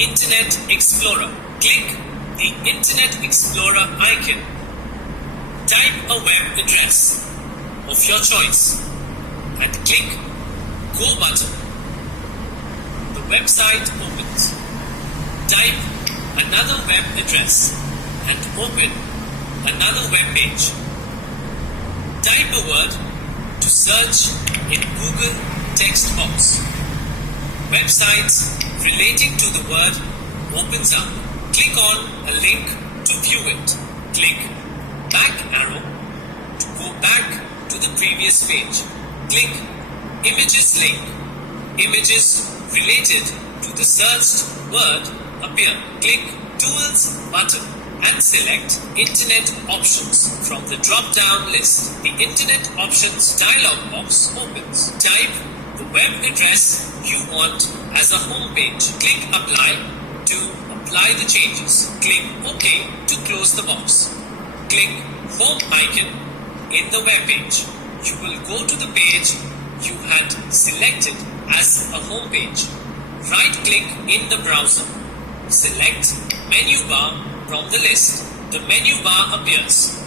Internet Explorer. Click the Internet Explorer icon. Type a web address of your choice and click Go button. The website opens. Type another web address and open another web page. Type a word to search in Google text box. Websites relating to the word opens up. Click on a link to view it. Click back arrow to go back to the previous page. Click Images link. Images related to the searched word appear. Click Tools button and select Internet Options from the drop-down list. The Internet Options dialog box opens. Type the web address you want as a home page. Click Apply to apply the changes. Click OK to close the box. Click Home icon in the web page. You will go to the page you had selected as a home page. Right-click in the browser. Select Menu Bar from the list. The menu bar appears.